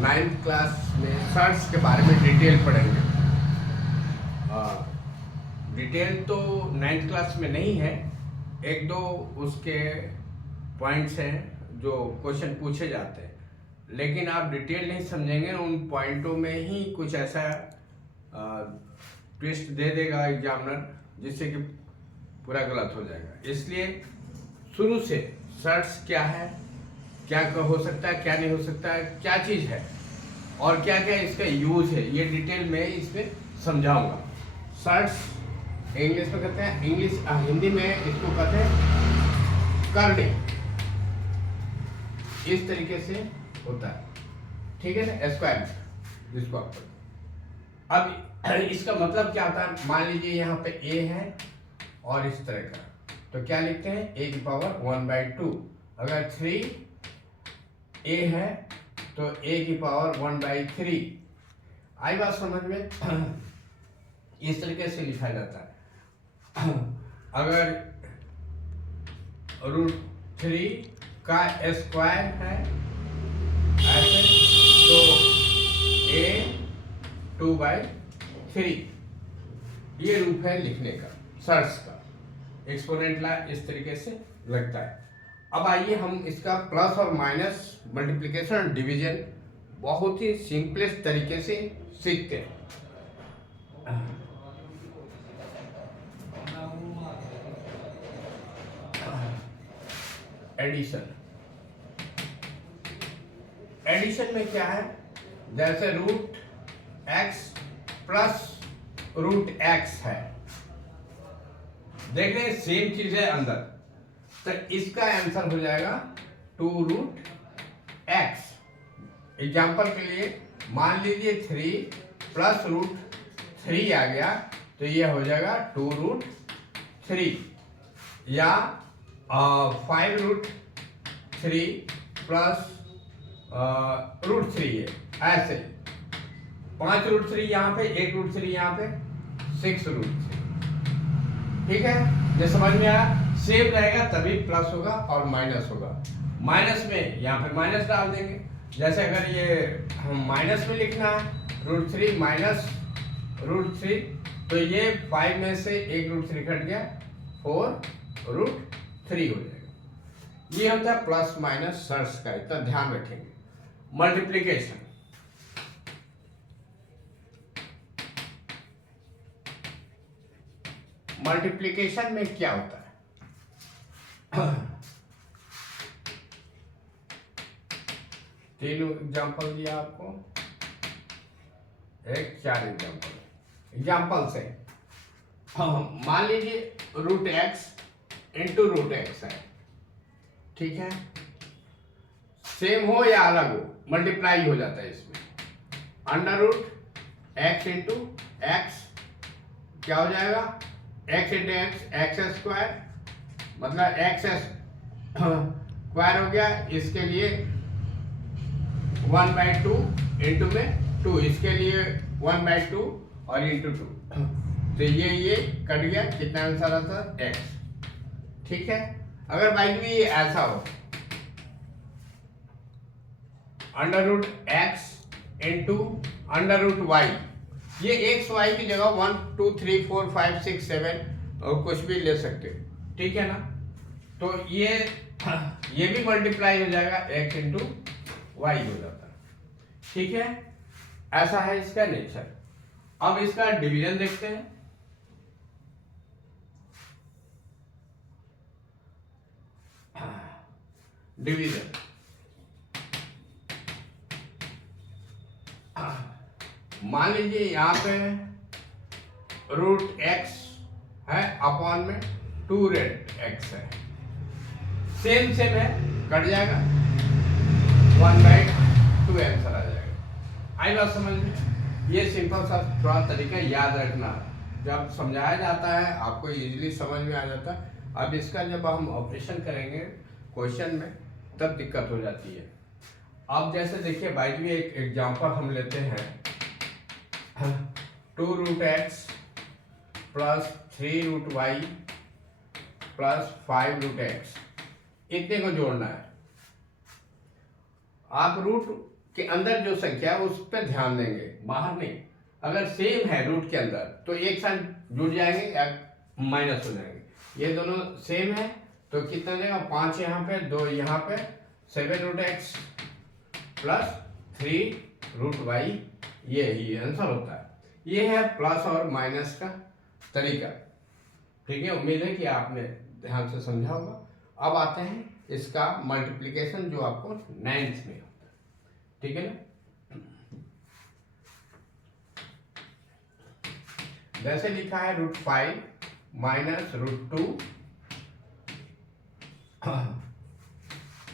Ninth class में shirts के बारे में डिटेल पढ़ेंगे। डिटेल तो नाइन्थ क्लास में नहीं है, एक दो उसके पॉइंट्स हैं जो क्वेश्चन पूछे जाते हैं, लेकिन आप डिटेल नहीं समझेंगे, उन पॉइंटों में ही कुछ ऐसा ट्विस्ट दे देगा एग्जामिनर जिससे कि पूरा गलत हो जाएगा। इसलिए शुरू से सर्ट्स क्या है, क्या हो सकता है, क्या नहीं हो सकता है, क्या चीज़ है और क्या क्या इसका यूज है, ये डिटेल में इसमें समझाऊंगा। सर्ट्स इंग्लिश में कहते हैं, हिंदी में इसको कहते हैं करने, इस तरीके से होता है, ठीक है ना, स्क्वायर जिसको आप। अब इसका मतलब क्या होता है, मान लीजिए यहाँ पे a है और इस तरह का, तो क्या लिखते हैं a की पावर 1/2। अगर 3a है तो a की पावर 1/3। आई बात समझ में? इस तरीके से लिखा जाता है। अगर √3 का स्क्वायर है ऐसे, तो a 2/3, ये रूप है लिखने का सर्ट्स का। एक्सपोनेंट ला इस तरीके से लगता है। अब आइए हम इसका प्लस और माइनस, मल्टीप्लिकेशन और डिवीजन बहुत ही सिंपलेस्ट तरीके से सीखते हैं। एडिशन, एडिशन में क्या है, जैसे √x प्लस √x है, देख रहे हैं सेम चीज है अंदर, तो इसका आंसर हो जाएगा 2√x। एग्जाम्पल के लिए मान लीजिए 3 प्लस √3 आ गया, तो ये हो जाएगा 2√3, या 5√3 प्लस √3 है, ऐसे 5√3 यहाँ पे, 1√3 यहाँ पे, 6√3। ठीक है, ये समझ में आया? सेम रहेगा तभी प्लस होगा और माइनस होगा। माइनस में यहाँ पे माइनस डाल देंगे, जैसे अगर ये हम माइनस में लिखना है √3 माइनस √3, तो ये 5 में से 1√3 कट गया, 4√3 हो जाएगा। ये होता है प्लस माइनस सर्ट्स का, इतना ध्यान रखेंगे। मल्टीप्लिकेशन, मल्टीप्लिकेशन में क्या होता है? 3 एग्जाम्पल दिया आपको, 4 एग्जाम्पल से मान लीजिए √x इंटू √x है, ठीक है, सेम हो या अलग हो, मल्टीप्लाई हो जाता है इसमें। √x इंटू x क्या हो जाएगा, x इंटू x स्क्वायर, मतलब x स्क्वायर हो गया, इसके लिए 1/2 इंटू में 2, इसके लिए 1/2 और इंटू 2, तो ये कट गया, कितना आंसर आता है x। ठीक है, अगर बाई भी ये ऐसा हो, √x इंटू √y, ये x y की जगह 1 2 3 4 5 6 7 और कुछ भी ले सकते हो, ठीक है ना, तो ये भी मल्टीप्लाई हो जाएगा, x इंटू y हो जाता है। ठीक है, ऐसा है इसका नेचर। अब इसका डिवीजन देखते हैं। डिवीजन, मान लीजिए यहाँ पे √x है अपॉन में 2√x है, सेम है, कट जाएगा, 1/2 आंसर आ जाएगा। आई बात समझ में? ये सिंपल सा थोड़ा तरीका याद रखना, जब समझाया जाता है आपको इजीली समझ में आ जाता है। अब इसका जब हम ऑपरेशन करेंगे क्वेश्चन में, तब दिक्कत हो जाती है। अब जैसे देखिए भाई भी एक एग्जांपल हम लेते हैं, 2√x plus 3√y plus 5√x, इतने को जोड़ना है। आप कि अंदर जो संख्या है उस पर ध्यान देंगे, बाहर नहीं। अगर सेम है रूट के अंदर तो एक साथ जुड़ जाएंगे या माइनस हो जाएंगे। ये दोनों सेम है तो कितना देगा, 5 यहाँ पे, 2 यहाँ पे, 7√x प्लस 3√y, ये आंसर होता है। ये है प्लस और माइनस का तरीका। ठीक है, उम्मीद है कि आपने ध्यान से समझा होगा। अब आते हैं इसका मल्टीप्लिकेशन जो आपको 9th में होता है। ठीक है ना, जैसे लिखा है √5 माइनस √2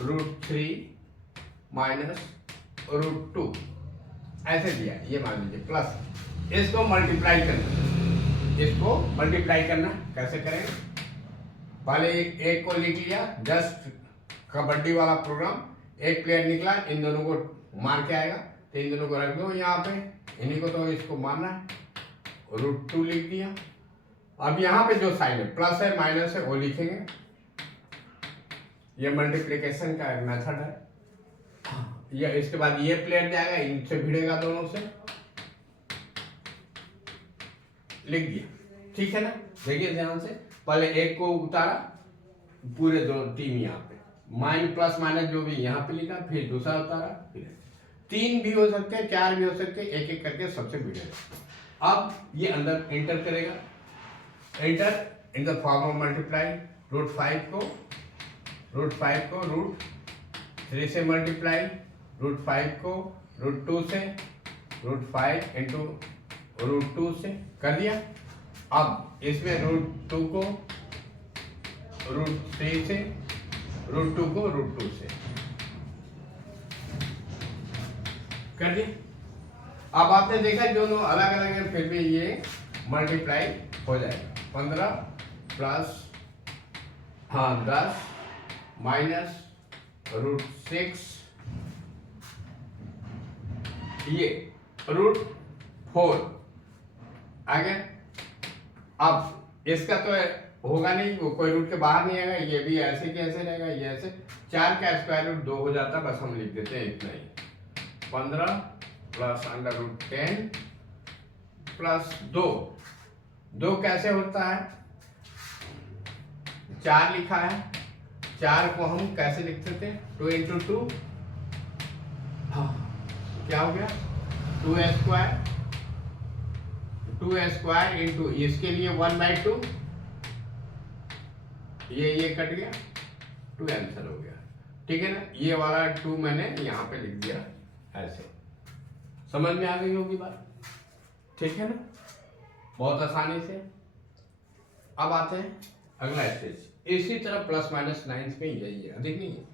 √3 माइनस √2 ऐसे दिया। ये मान लीजिए प्लस, इसको मल्टीप्लाई करना, इसको मल्टीप्लाई करना कैसे करेंगे, पहले एक को लिख लिया, जस्ट कबड्डी वाला प्रोग्राम, एक प्लेयर निकला, इन दोनों को मार के आएगा तो इन दोनों को रख दो यहाँ पे, इन्हीं को तो इसको मारना है, √2 लिख दिया। अब यहाँ पे जो साइन है प्लस है माइनस है वो लिखेंगे। ये मल्टीप्लिकेशन का एक मेथड है। ये इसके बाद ये प्लेयर जाएगा, इनसे भिड़ेगा, दोनों से लिख दिया। ठीक है ना, देखिए ध्यान से, पहले एक को उतारा, पूरे दो टीम यहाँ पे, माइन प्लस माइनस जो भी यहाँ पे लिखा, फिर दूसरा उतारा, फिर 3 भी हो सकते हैं, 4 भी हो सकते हैं, एक एक करके सबसे भिड़ेगा। अब ये अंदर एंटर करेगा, enter in the form of multiply, √5 को √3 से मल्टीप्लाई, √5 को √2 से, √5 इंटू √2 से कर दिया। अब इसमें √2 को √3 से, √2 को √2 से कर दिया। अब आपने देखा दोनों अलग अलग है, फिर भी ये मल्टीप्लाई हो जाएगा। 15 प्लस 10 माइनस √6, ये √4 आगे। अब इसका तो होगा नहीं, वो कोई रूट के बाहर नहीं आएगा, ये भी ऐसे कैसे रहेगा, ये ऐसे, 4 का स्क्वायर रूट 2 हो जाता, बस हम लिख देते हैं इतना ही। 15 प्लस √10 प्लस 2 कैसे होता है, 4 लिखा है, 4 को हम कैसे लिखते थे, 2 इंटू 2, क्या हो गया, 2 स्क्वायर इंटू इसके लिए 1/2, ये कट गया, 2 आंसर हो गया। ठीक है ना, ये वाला 2 मैंने यहाँ पे लिख दिया ऐसे। समझ में आ गई होगी बात, ठीक है ना, बहुत आसानी से। अब आते हैं अगला स्टेज। इसी तरह प्लस माइनस 9th में यही है, अधिक नहीं है,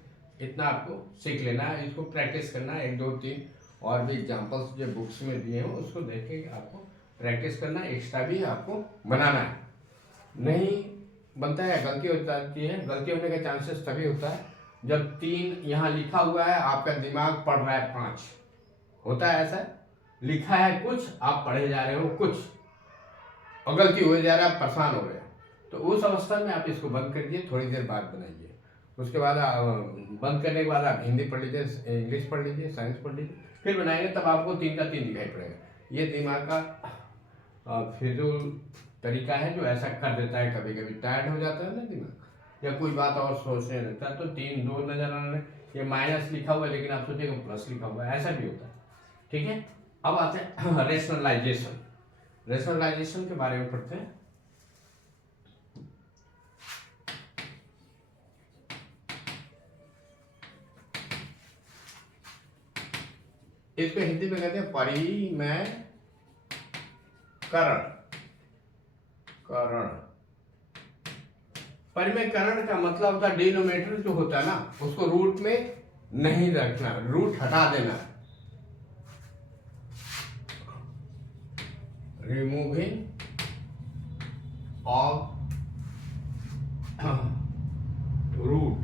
इतना आपको सीख लेना है, इसको प्रैक्टिस करना है। 1 2 3 और भी एग्जाम्पल्स जो बुक्स में दिए हैं उसको देख के आपको प्रैक्टिस करना है, एक्स्ट्रा भी आपको बनाना है। नहीं बनता है, गलती हो जाती है। गलती होने का चांसेस तभी होता है जब 3 यहाँ लिखा हुआ है, आपका दिमाग पढ़ रहा है 5। होता है ऐसा, लिखा है कुछ, आप पढ़े जा रहे हो कुछ, और गलती हो जा रहा है, परेशान हो रहे हैं। तो उस अवस्था में आप इसको बंद करिए, थोड़ी देर बाद बनाइए। उसके बाद बंद करने के बाद आप हिंदी पढ़ लीजिए, इंग्लिश पढ़ लीजिए, साइंस पढ़ लीजिए, फिर बनाएंगे, तब आपको 3 का 3 दिखाई पड़ेगा। ये दिमाग का फिजूल तरीका है जो ऐसा कर देता है। कभी कभी टायर्ड हो जाता है ना दिमाग, या कोई बात और सोचने लगता है तो 3 2 नजर आने, ये माइनस लिखा हुआ है लेकिन आप सोचेंगे प्लस लिखा हुआ है, ऐसा भी होता है। ठीक है, अब आते हैं रेशनलाइजेशन। रेशनलाइजेशन के बारे में पढ़ते हैं। इसको हिंदी में कहते हैं परिमेयकरण। परिमेयकरण का मतलब होता है डिनोमिनेटर जो होता है ना, उसको रूट में नहीं रखना, रूट हटा देना, removing of root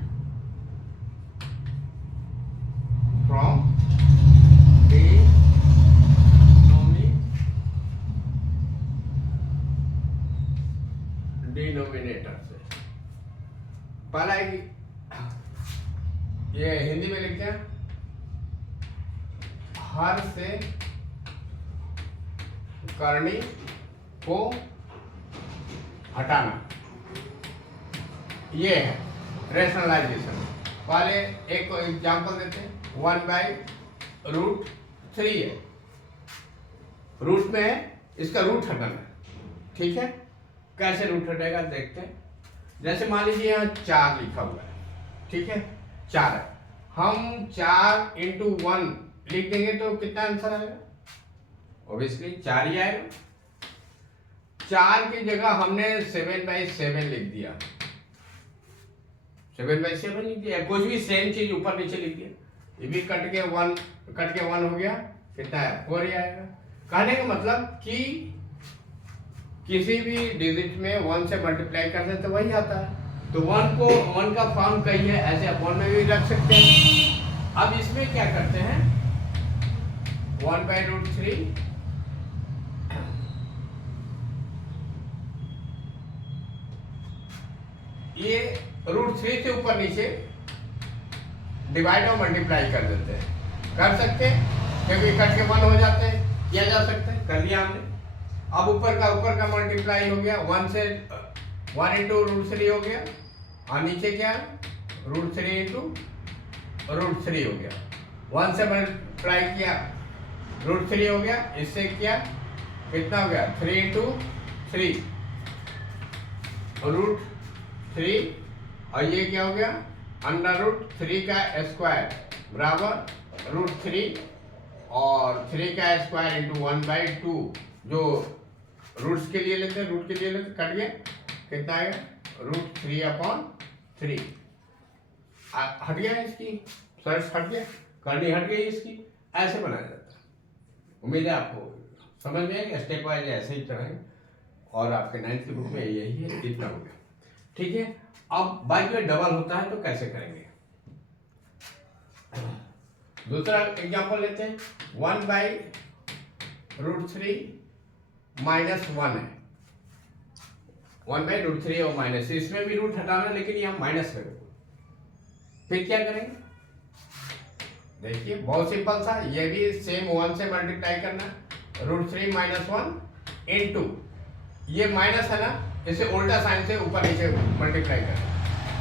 from denominator से। पहला ये हिंदी में लिखते हैं हर से करनी को हटाना, ये है रेशनलाइजेशन। पहले एक एग्जांपल देते हैं, 1/√3 है, रूट में है, इसका रूट हटाना है। ठीक है, कैसे रूट हटेगा देखते हैं। जैसे मान लीजिए यहाँ 4 लिखा हुआ है, ठीक है, 4 है, हम 4 × 1 लिख देंगे तो कितना आंसर आएगा? ऑब्वियसली 4 ही आएगा। 4 की जगह हमने 7/7 लिख दिया, 7/7 लिख दिया, कुछ भी सेम चीज ऊपर नीचे लिख दिया, ये भी कट के 1 हो गया, कितना है? 4 ही आएगा। कहने का मतलब कि किसी भी डिजिट में 1 से मल्टीप्लाई करते तो वही आता है। तो 1 का फॉर्म कही है, ऐसे अपॉन में भी रख सकते हैं। अब इसमें क्या करते हैं, 1/√3 ये √3 से ऊपर नीचे डिवाइड और मल्टीप्लाई कर देते हैं, कर सकते हैं, क्योंकि कट के 1 हो जाते हैं, किया जा सकता है, कर लिया हमने। अब ऊपर का मल्टीप्लाई हो गया, 1 से 1 × √3 हो गया, और नीचे क्या √3 × √3 हो गया। 1 से मल्टीप्लाई किया, √3 हो गया, इससे किया कितना हो गया? 3 × 3 √3, और ये क्या हो गया? √3 का स्क्वायर बराबर √3, और 3 का स्क्वायर × 1/2, जो रूट्स के लिए लेते हैं, रूट के लिए लेते, कट गया, कितना आएगा? √3/3 हट गया, इसकी सर्च हट गया, करनी हट गई इसकी। ऐसे बनाया जाता है। उम्मीद है आपको समझ में आएगा, स्टेप वाइज ऐसे ही करेंगे, और आपके 9th की बुक में यही है, इतना हो गया। ठीक है, अब बाई में डबल होता है तो कैसे करेंगे? दूसरा एग्जांपल लेते हैं, 1/√3 -1 है, 1/√3 और माइनस, इसमें भी रूट हटाना, लेकिन यहाँ माइनस है। फिर क्या करेंगे? देखिए बहुत सिंपल सा, ये भी सेम 1 से मल्टीप्लाई करना, √3 - 1 × ये माइनस है ना, इसे उल्टा साइन से ऊपर नीचे मल्टीप्लाई करना,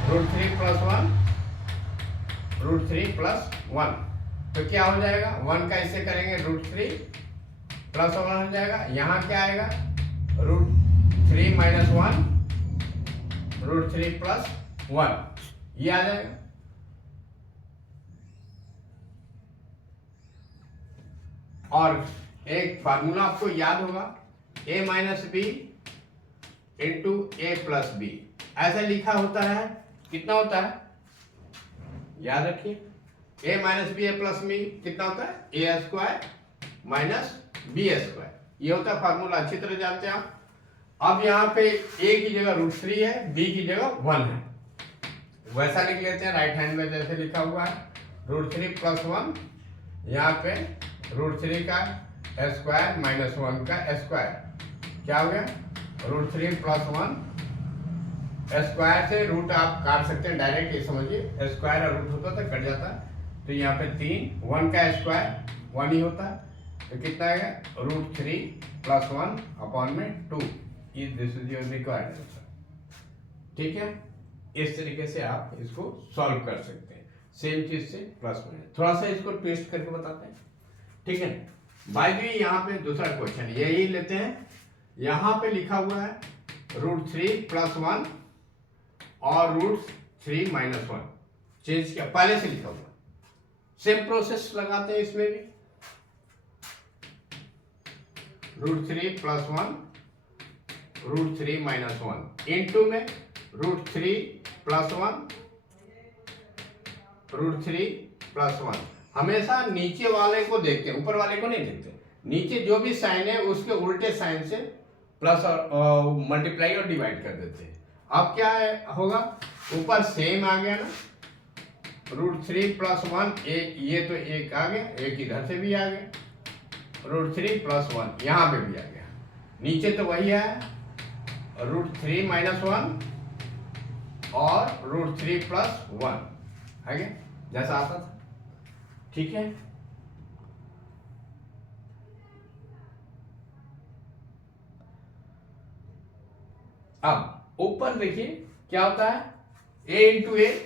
√3 + 1 √3 + 1, तो क्या हो जाएगा? 1 का इससे करेंगे √3 + 1 हो जाएगा। यहाँ क्या आएगा? √3 - 1 √3 + 1, ये आ जाएगा। और एक फार्मूला आपको याद होगा, a - b × a + b, ऐसा लिखा होता है, कितना होता है? याद रखिए, a - b a + b कितना होता है? a² - b², ये होता है फार्मूला, अच्छी तरह जानते हैं आप। अब यहाँ पे a की जगह √3 है, b की जगह 1 है, वैसा लिख लेते हैं राइट हैंड में जैसे लिखा हुआ है, √3 + 1, यहाँ पे √3 का स्क्वायर - 1 का स्क्वायर, क्या हो गया? √3 + 1, स्क्वायर से रूट आप काट सकते हैं डायरेक्ट, ये समझिए, स्क्वायर और रूट होता था, कट जाता है, तो यहाँ पे 3, 1 का स्क्वायर 1 ही होता है, तो कितना आएगा? √3 + 1/2, this is your required answer. ठीक है, इस तरीके से आप इसको सॉल्व कर सकते हैं, सेम चीज से प्लस माइनस। थोड़ा सा इसको ट्विस्ट करके बताते हैं, ठीक है। बाय द वे यहाँ पे दूसरा क्वेश्चन यही लेते हैं, यहाँ पे लिखा हुआ है √3 + 1 और √3 - 1, चेंज किया, पहले से लिखा हुआ, सेम प्रोसेस लगाते हैं इसमें भी, √3 + 1 √3 - 1 इनटू में √3 + 1 √3 + 1। हमेशा नीचे वाले को देखते हैं, ऊपर वाले को नहीं देखते। नीचे जो भी साइन है उसके उल्टे साइन से प्लस और मल्टीप्लाई और डिवाइड कर देते हैं। अब क्या होगा? ऊपर सेम आ गया ना, √3 + 1, एक ये तो एक आ गया, एक इधर से भी आ गया, √3 + 1 यहाँ पे भी आ गया, नीचे तो वही है, √3 - 1 और √3 + 1 आ गया, जैसा आता था। ठीक है, अब ऊपर देखिए क्या होता है, ए इंटू ए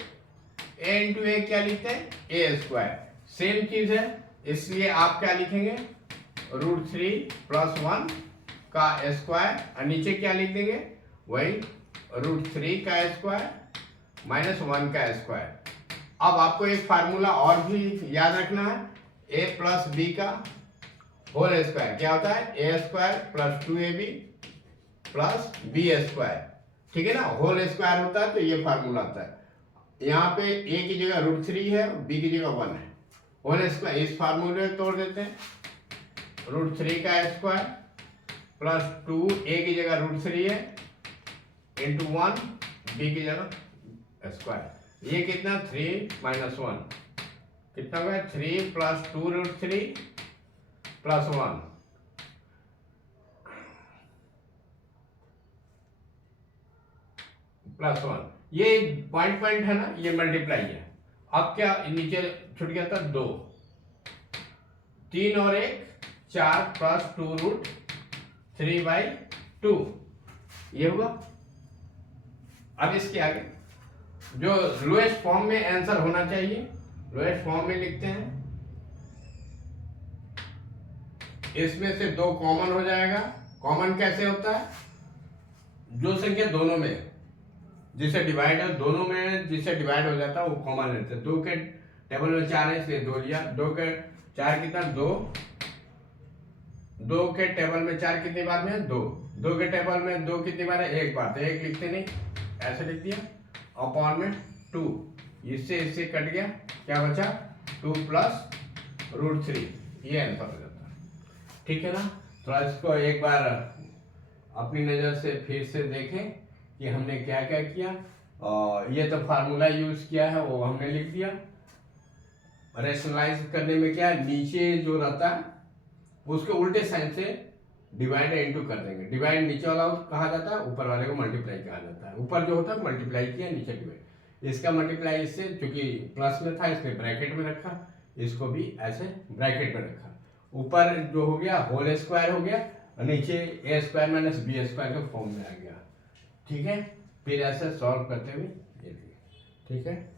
क्या लिखते हैं, ए स्क्वायर, सेम चीज है, इसलिए आप क्या लिखेंगे, √3 + 1 का स्क्वायर, और नीचे क्या लिख देंगे, वही √3 का स्क्वायर -1 का स्क्वायर। अब आपको एक फार्मूला और भी याद रखना है, a + b का होल स्क्वायर क्या होता है, a² + 2ab + b², ठीक है ना, होल स्क्वायर होता है तो ये फार्मूला आता है। यहाँ पे a की जगह √3 है, b की जगह 1 है, होल स्क्वायर इस फार्मूले में तोड़ देते हैं, √3 का स्क्वायर + 2 a की जगह √3 है इंटू 1 b की जगह स्क्वायर, ये कितना 3 - 1 कितना हो गया, 3 + 2 √3 + 1 +1, ये पॉइंट है ना, ये मल्टीप्लाई है। अब क्या नीचे छूट गया था 2, 3 और 1 4 + 2√3/2 ये हुआ। अब इसके आगे जो लोएस्ट फॉर्म में आंसर होना चाहिए, लोएस्ट फॉर्म में लिखते हैं, इसमें से 2 कॉमन हो जाएगा। कॉमन कैसे होता है, जो संख्या दोनों में जिसे डिवाइड है, दोनों में जिसे डिवाइड हो जाता है वो कॉमन लेते हैं। 2 के टेबल में 4 है इसलिए 2 लिया, 2 के 4 कितना 2, 2 के टेबल में 4 कितनी बार में है 2, 2 के टेबल में 2 कितनी बार है, एक बार, तो एक लिखते नहीं, ऐसे लिख दिया, अपॉन में 2, इससे कट गया, क्या बचा 2 + √3, ये आंसर हो जाता है, ठीक है ना। थोड़ा इसको एक बार अपनी नज़र से फिर से देखें कि हमने क्या क्या किया, और ये तो फार्मूला यूज किया है वो हमने लिख दिया। रेशनलाइज करने में क्या है, नीचे जो रहता है उसके उल्टे साइन से डिवाइड इनटू कर देंगे। डिवाइड नीचे वाला कहा जाता है, ऊपर वाले को मल्टीप्लाई कहा जाता है। ऊपर जो होता है मल्टीप्लाई किया, नीचे डिवाइड, इसका मल्टीप्लाई इससे, चूंकि प्लस में था इसलिए ब्रैकेट में रखा, इसको भी ऐसे ब्रैकेट में रखा। ऊपर जो हो गया होल स्क्वायर हो गया, और नीचे a² - b² के फॉर्म में आ गया, ठीक है। फिर ऐसे सॉल्व करते हुए ये, ठीक है।